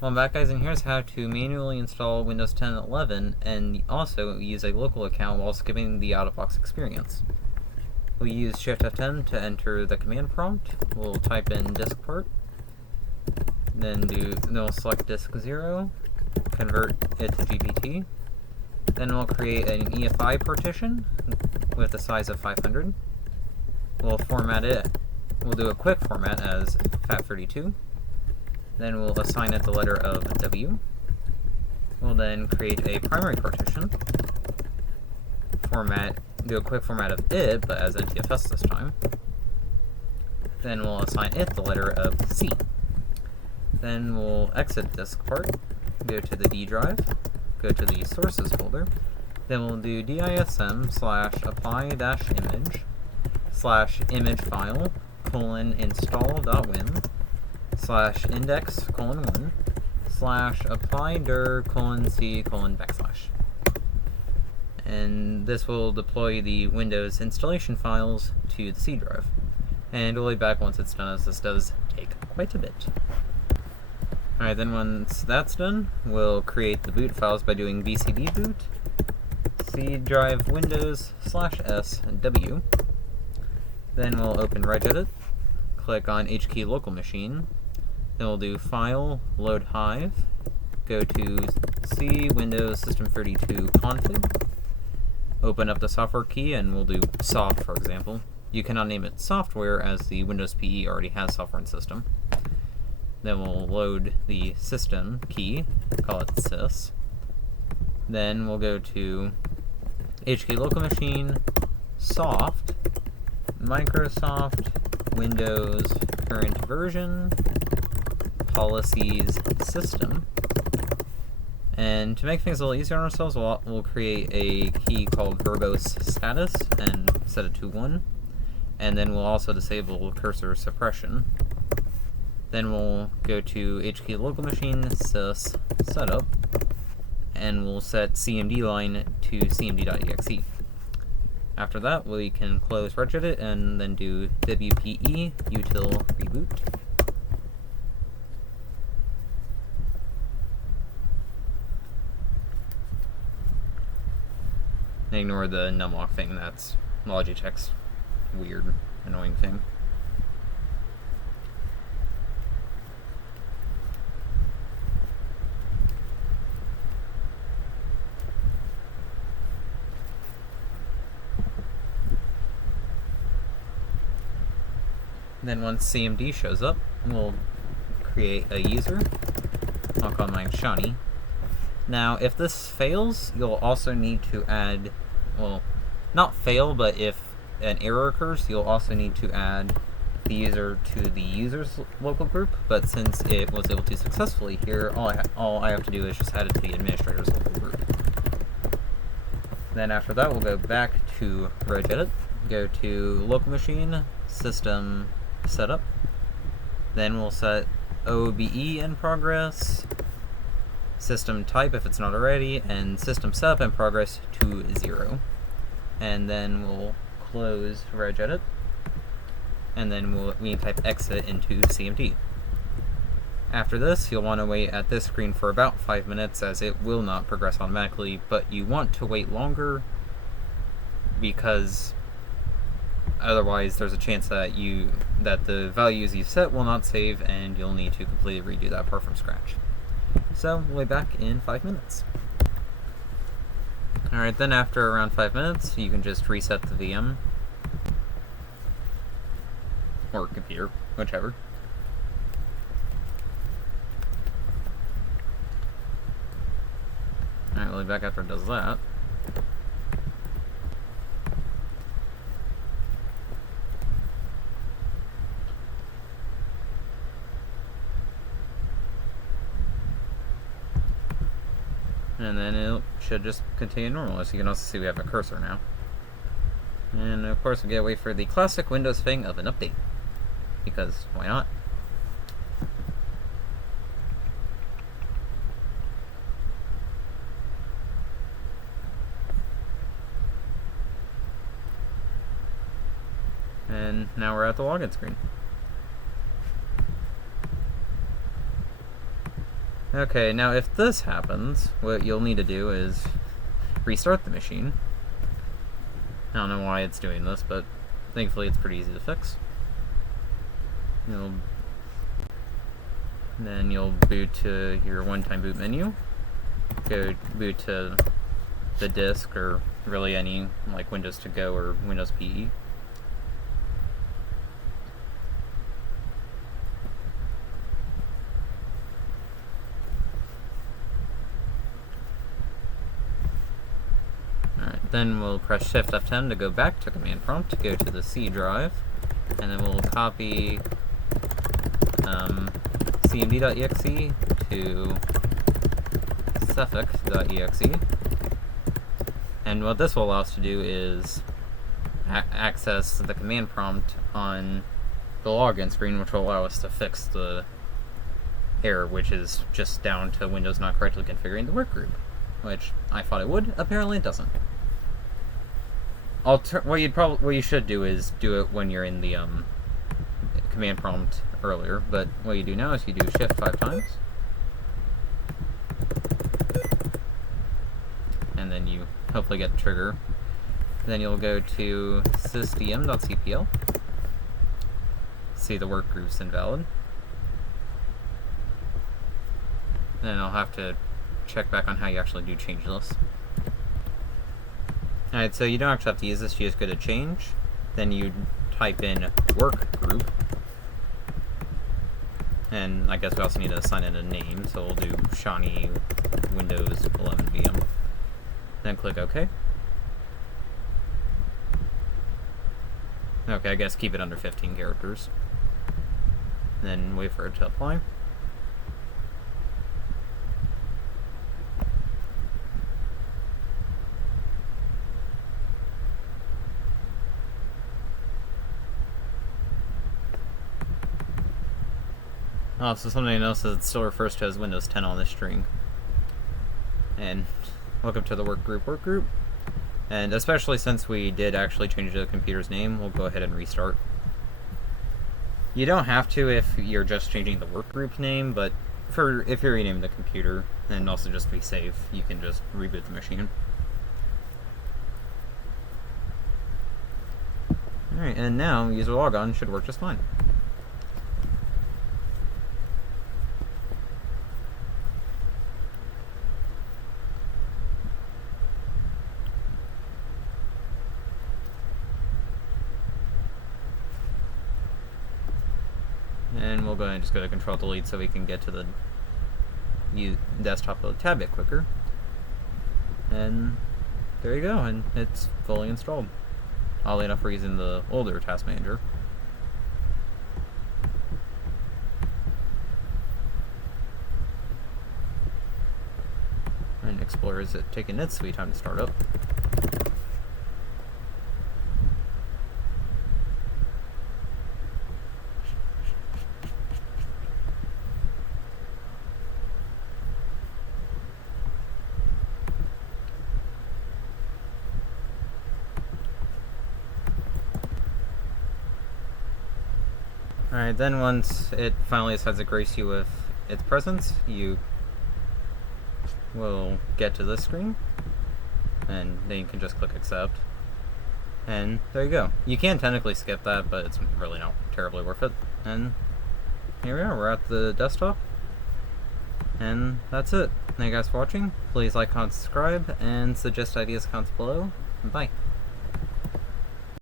Well, back guys, and here's how to manually install Windows 10 and 11 and also use a local account while skipping the out-of-box experience. We'll use Shift F10 to enter the command prompt. We'll type in disk part, then we'll select disk 0, convert it to GPT, then we'll create an EFI partition with a size of 500. We'll format it. We'll do a quick format as FAT32. Then we'll assign it the letter of W. We'll then create a primary partition, do a quick format of it, but as NTFS this time. Then we'll assign it the letter of C. Then we'll exit disk part, go to the D drive, go to the sources folder. Then we'll do dism/apply-image/image file install.win/apply-dir:/c:\\. And this will deploy the Windows installation files to the C drive. And we'll be back once it's done, as this does take quite a bit. Alright, then once that's done, we'll create the boot files by doing bcd boot C drive Windows/SW. Then we'll open regedit, click on HKey local machine, then we'll do File, Load Hive, go to C Windows System 32 config, open up the software key, and we'll do soft, for example. You cannot name it software as the Windows PE already has software and system. Then we'll load the system key, call it sys. Then we'll go to HK local machine, soft, Microsoft, Windows, current version, policies, system. And to make things a little easier on ourselves, we'll create a key called verbose status and set it to 1. And then we'll also disable cursor suppression. Then we'll go to HKey local machine, sys, setup, and we'll set cmd line to cmd.exe. After that, we can close regedit and then do wpe util reboot. Ignore the numlock thing, that's Logitech's weird, annoying thing. Then once CMD shows up, we'll create a user. I'll call mine Shawnee. Now, if this fails, you'll also need to add, well, not fail, but if an error occurs, you'll also need to add the user to the user's local group. But since it was able to successfully here, all I have to do is just add it to the administrator's local group. Then after that, we'll go back to regedit, go to local machine, system, setup. Then we'll set OOBE in progress, system type if it's not already, and system setup in progress to 0. And then we'll close regedit, and then we can type exit into CMD. After this, you'll want to wait at this screen for about 5 minutes, as it will not progress automatically, but you want to wait longer because otherwise there's a chance that the values you set will not save and you'll need to completely redo that part from scratch. So we'll be back in 5 minutes. Alright, then after around 5 minutes, you can just reset the VM. Or computer, whichever. Alright, we'll be back after it does that. And then it should just continue normal. As you can also see, we have a cursor now. And of course, we gotta wait for the classic Windows thing of an update. Because why not? And now we're at the login screen. Okay, now if this happens, what you'll need to do is restart the machine. I don't know why it's doing this, but thankfully it's pretty easy to fix. Then you'll boot to your one-time boot menu. Go boot to the disk, or really any like Windows to Go or Windows PE. Alright, then we'll press Shift F10 to go back to command prompt, to go to the C drive, and then we'll copy cmd.exe to suffolk.exe. And what this will allow us to do is access the command prompt on the login screen, which will allow us to fix the error, which is just down to Windows not correctly configuring the workgroup, which I thought it would. Apparently, it doesn't. What you should do is do it when you're in the command prompt earlier, but what you do now is you do Shift 5 times, and then you hopefully get the trigger. Then you'll go to sysdm.cpl, see the workgroup's invalid. Then I'll have to check back on how you actually do change this. Alright, so you don't actually have to use this, you just go to change, then you type in workgroup, and I guess we also need to assign it a name, so we'll do Shawnee Windows 11 VM. Then click OK. Okay, I guess keep it under 15 characters. Then wait for it to apply. Oh, so something I noticed is it still refers to as Windows 10 on this string. And welcome to the workgroup. And especially since we did actually change the computer's name, we'll go ahead and restart. You don't have to if you're just changing the workgroup name, but if you're renaming the computer, and also just to be safe, you can just reboot the machine. Alright, and now user logon should work just fine. And we'll go ahead and just go to Control Delete so we can get to the desktop a tad bit quicker. And there you go, and it's fully installed. Oddly enough, we're using the older Task Manager. And Explorer is taking its sweet time to start up. Alright, then once it finally decides to grace you with its presence, you will get to this screen, and then you can just click accept. And there you go. You can technically skip that, but it's really not terribly worth it. And here we are, we're at the desktop. And that's it. Thank you guys for watching. Please like, comment, subscribe, and suggest ideas, comments below. Bye.